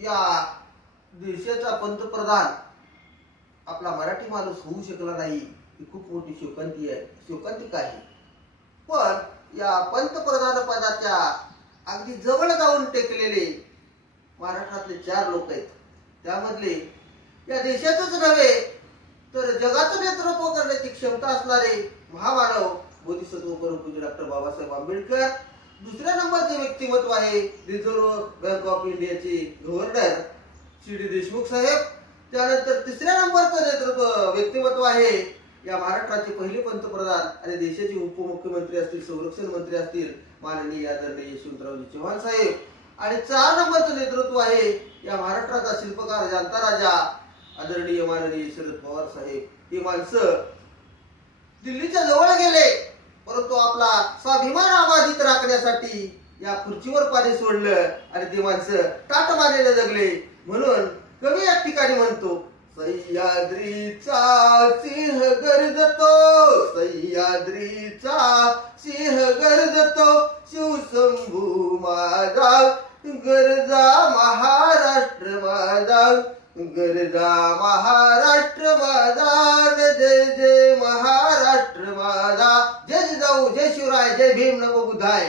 या देशाचा पंतप्रधान आपला मराठी माणूस होऊ शकला नाही ही खूप मोठी शोकांतिका आहे. पण या पंतप्रधान पदाच्या अगदी जवळ जाऊन टेकलेले महाराष्ट्रातले 4 लोक आहेत. त्यामधले या देशाचंच नव्हे तर जगाचं नेतृत्व करण्याची क्षमता असणारे महामानव बोधिसत्व परमपूज्य डॉक्टर बाबासाहेब आंबेडकर. दुसऱ्या नंबरचे व्यक्तिमत्व आहे रिझर्व्ह बँक ऑफ इंडियाचे गव्हर्नर सी.डी. देशमुख साहेब. त्यानंतर तिसऱ्या नंबरचं व्यक्तिमत्व आहे या महाराष्ट्राचे पहिले पंतप्रधान आणि देशाचे उपमुख्यमंत्री असतील, संरक्षण मंत्री असतील, माननीय आदरणीय यशवंतरावजी चव्हाण साहेब. आणि 4 नंबरचं नेतृत्व आहे या महाराष्ट्राचा शिल्पकार जाणता राजा आदरणीय माननीय शरद पवार साहेब. ही माणसं दिल्लीच्या जवळ गेले परंतु आपला स्वाभिमान अबाधित राखण्यासाठी या खुर्चीवर पाणी सोडलं आणि ते माणसं ताठ मानेने जगले. म्हणून कवी या ठिकाणी म्हणतो, सह्याद्रीचा सिंह गर्जतो, सह्याद्रीचा सिंह गर्जतो, शिवशंभू माझा गरजा महाराष्ट्र माझा, गरजा महाराष्ट्र माझा, जय जय महाराष्ट्र माझा. जय जिजाऊ, जय शिवराय, जय भीम, नमो बुद्धाय.